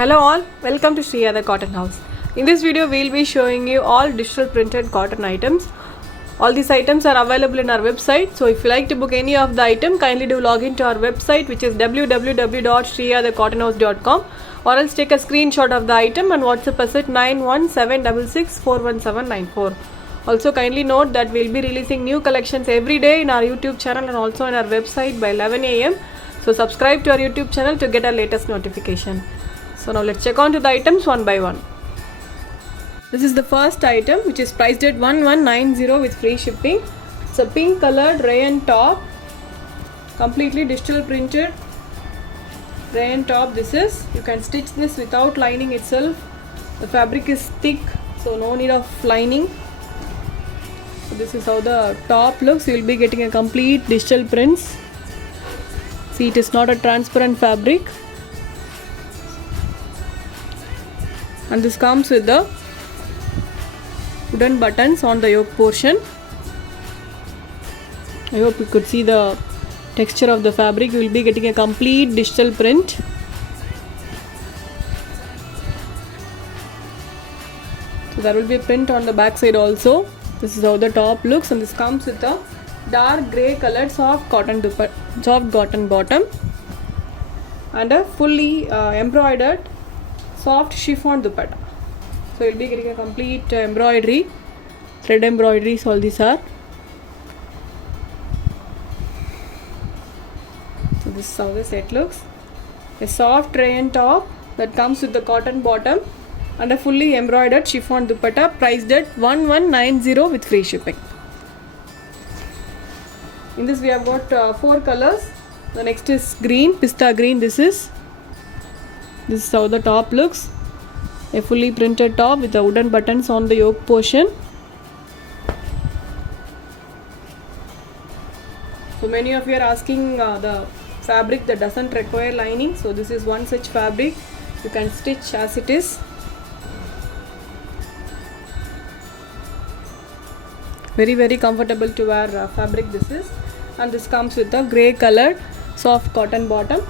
Hello all, welcome to Shriya the Cotton House. In this video we'll be showing you all digital printed cotton items. All these items are available in our website, so if you like to book any of the item, kindly do log into our website, which is www.shriyadacottonhouse.com, or else take a screenshot of the item and WhatsApp us at 91766411794. Also kindly note that we'll be releasing new collections every day in our YouTube channel and also on our website by 11 am. So subscribe to our YouTube channel to get our latest notification. So now let's check on to the items one by one. This is the first item, which is priced at 1190 with free shipping. It's a pink colored rayon top, completely digital printed rayon top. This is, you can stitch this without lining itself. The fabric is thick, so no need of lining. So this is how the top looks. You will be getting a complete digital prints. See, it is not a transparent fabric. And this comes with the wooden buttons on the yoke portion. I hope you could see the texture of the fabric. You will be getting a complete digital print. So there will be a print on the back side also. This is how the top looks, and this comes with a dark grey colored soft cotton bottom and a fully embroidered soft chiffon dupatta. So you'll be getting a complete embroidery, thread embroideries, all these are. So this is how the set looks. A soft rayon top that comes with the cotton bottom and a fully embroidered chiffon dupatta, priced at 1190 with free shipping. In this we have got 4 colors. The next is green, pista green. This is how the top looks. A fully printed top with the wooden buttons on the yoke portion. So many of you are asking the fabric that doesn't require lining. So this is one such fabric. You can stitch as it is. Very comfortable to wear fabric this is. And this comes with a grey colored soft cotton bottom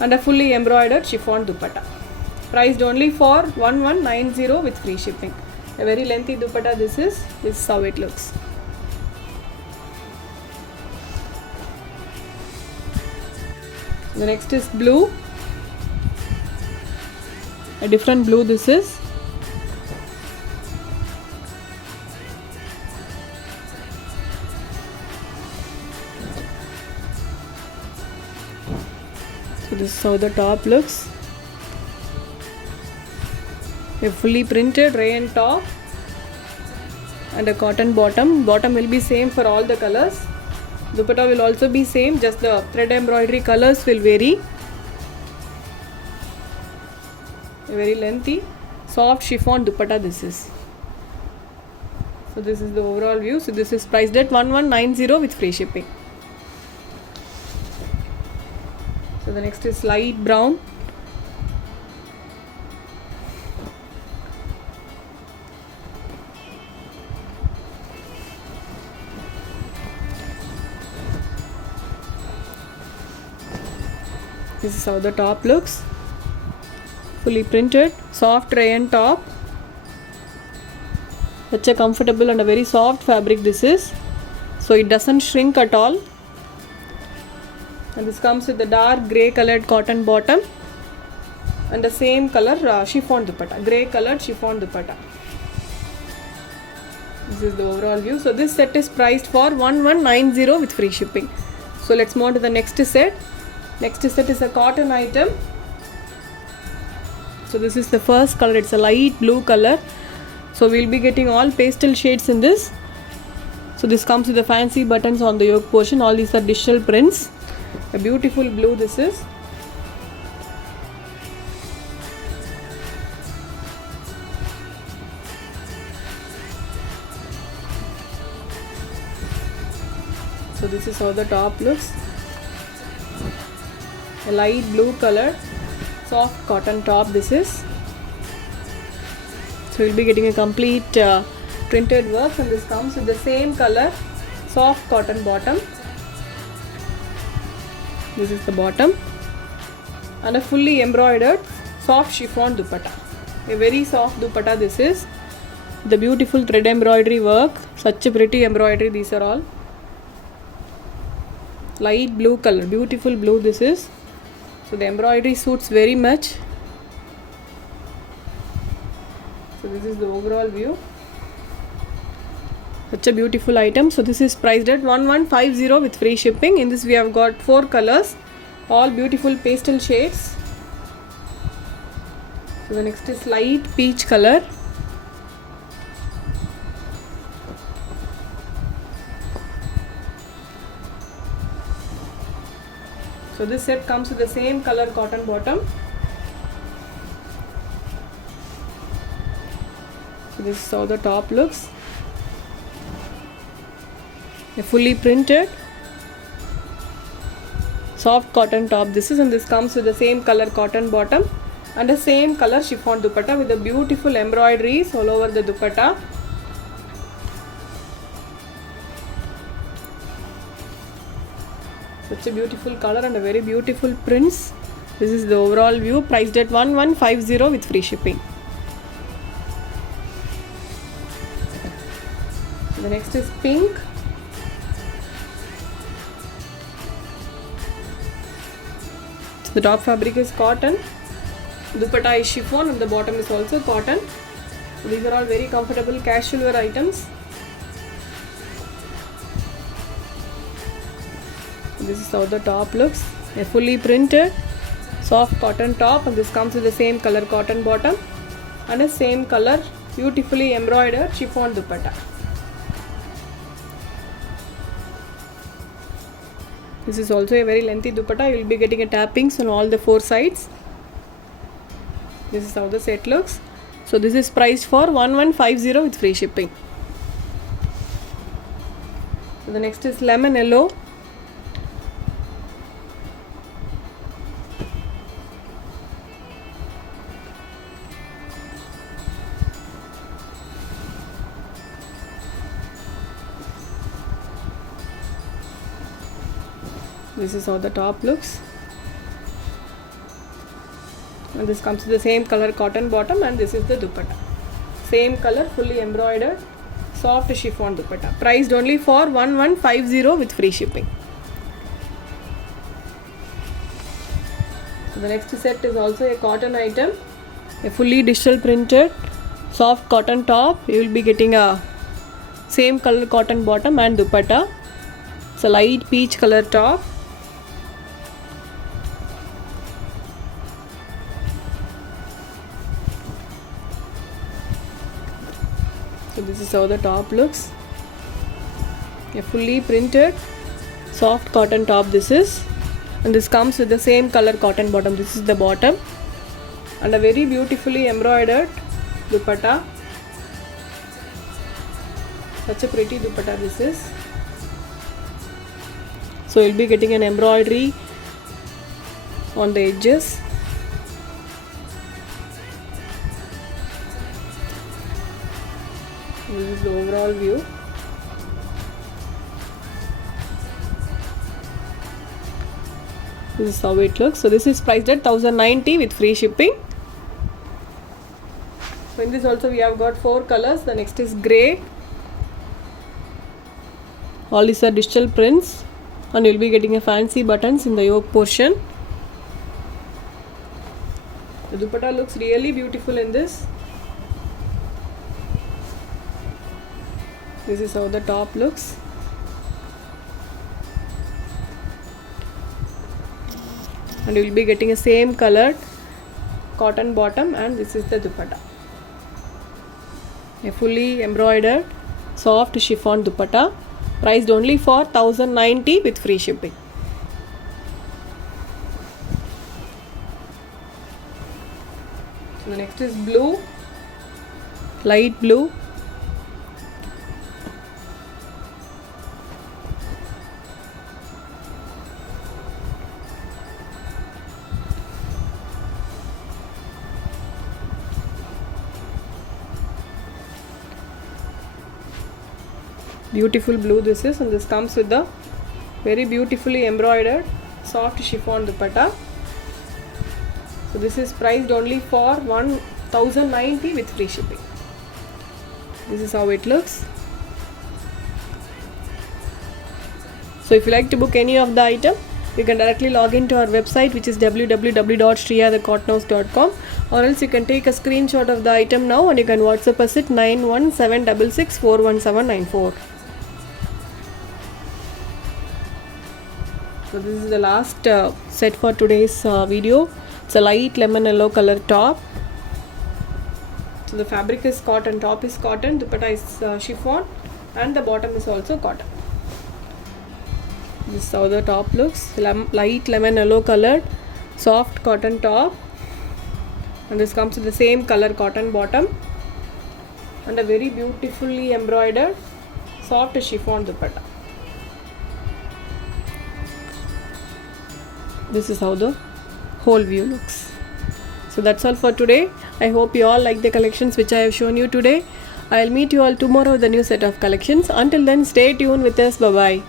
and a fully embroidered chiffon dupatta, priced only for 1190 with free shipping. A very lengthy dupatta this is. This is how it looks. The next is blue, a different blue this is. So this is how the top looks. A fully printed rayon top and a cotton bottom. Bottom will be same for all the colors. Dupatta will also be same, just the thread embroidery colors will vary. A very lengthy soft chiffon dupatta this is. So this is the overall view. So this is priced at 1190 with free shipping. So the next is light brown. This is how the top looks. Fully printed, soft rayon top. Such a comfortable and a very soft fabric this is. So it doesn't shrink at all. And this comes with the dark grey colored cotton bottom and the same color chiffon dupatta, grey colored chiffon dupatta. This is the overall view. So this set is priced for 1190 with free shipping. So let's move on to the next set. Next set is a cotton item. So this is the first color. It's a light blue color. So we'll be getting all pastel shades in this. So this comes with the fancy buttons on the yoke portion. All these are digital prints. A beautiful blue this is. So this is how the top looks. A light blue color soft cotton top this is. So you'll be getting a complete printed work, and this comes with the same color soft cotton bottom. This is the bottom, and a fully embroidered soft chiffon dupatta. A very soft dupatta this is. The beautiful thread embroidery work. Such a pretty embroidery these are all. Light blue color. Beautiful blue this is. So the embroidery suits very much. So this is the overall view. Such a beautiful item. So this is priced at 1150 with free shipping. In this we have got 4 colors, all beautiful pastel shades. So the next is light peach color. So this set comes with the same color cotton bottom. So this is how the top looks. A fully printed soft cotton top this is, and this comes with the same color cotton bottom and the same color chiffon dupatta with the beautiful embroideries all over the dupatta. Such a beautiful color and a very beautiful prints. This is the overall view, priced at 1150 with free shipping. The next is pink. The top fabric is cotton, dupatta is chiffon and the bottom is also cotton. So these are all very comfortable casual wear items. So this is how the top looks. A fully printed soft cotton top, and this comes with the same color cotton bottom and a same color beautifully embroidered chiffon dupatta. This is also a very lengthy dupatta. You will be getting a tappings on all the 4 sides. This is how the set looks. So this is priced for 1150 with free shipping. So the next is lemon yellow. This is how the top looks, and this comes with the same color cotton bottom, and this is the dupatta, same color fully embroidered soft chiffon dupatta, priced only for 1150 with free shipping. So the next set is also a cotton item, a fully digital printed soft cotton top. You will be getting a same color cotton bottom and dupatta. It's a light peach color top. So this is how the top looks. A fully printed soft cotton top this is, and this comes with the same color cotton bottom. This is the bottom and a very beautifully embroidered dupatta. Such a pretty dupatta this is. So you'll be getting an embroidery on the edges. This is the overall view. This is how it looks. So this is priced at 1090 with free shipping. So in this also we have got 4 colors. The next is grey. All these are digital prints, and you'll be getting a fancy buttons in the yoke portion. The dupatta looks really beautiful in this. This is how the top looks. And you will be getting a same colored cotton bottom, and this is the dupatta. A fully embroidered soft chiffon dupatta, priced only for 1090 with free shipping. So the next is blue, light blue. Beautiful blue this is, and this comes with the very beautifully embroidered soft chiffon dupatta. So this is priced only for 1090 with free shipping. This is how it looks. So if you like to book any of the item, you can directly log into our website, which is www.shriyathecottonhouse.com, or else you can take a screenshot of the item now and you can WhatsApp us at 9176641794. So this is the last set for today's video. It's a light lemon yellow color top. So the fabric is cotton, top is cotton, dupatta is chiffon, and the bottom is also cotton. This is how the top looks. Light lemon yellow colored, soft cotton top, and this comes with the same color cotton bottom and a very beautifully embroidered soft chiffon dupatta. This is how the whole view looks. So that's all for today. I hope you all like the collections which I have shown you today. I'll meet you all tomorrow with a new set of collections. Until then, stay tuned with us. Bye bye.